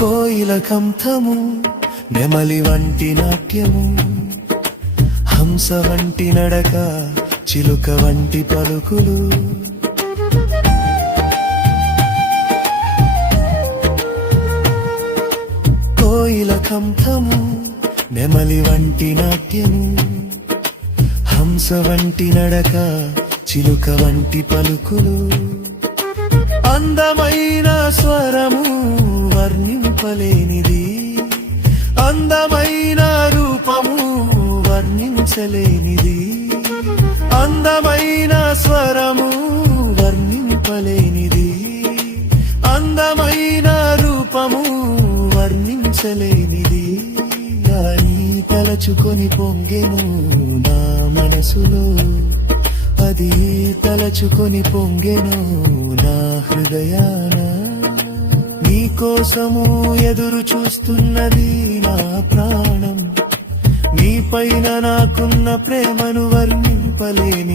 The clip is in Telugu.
కోయిల కంఠము నెమలి వంటి నాట్యము హంస వంటి నడక చిలుక వంటి పలుకులు కోయిల కంఠము నెమలి వంటి నాట్యము హంస వంటి నడక చిలుక వంటి పలుకులు అందమైన స్వరము వర్ణింపలేనిది అందమైన రూపము వర్ణించలేనిది అందమైన స్వరము వర్ణింపలేనిది అందమైన రూపము వర్ణించలేనిది అని తలచుకొని పొంగెను నా మనసులో అది తలచుకొని పొంగెను నా హృదయాన నీకోసము ఎదురు చూస్తున్నది నా ప్రాణం నీపైన నాకున్న ప్రేమను వర్ణింపలేని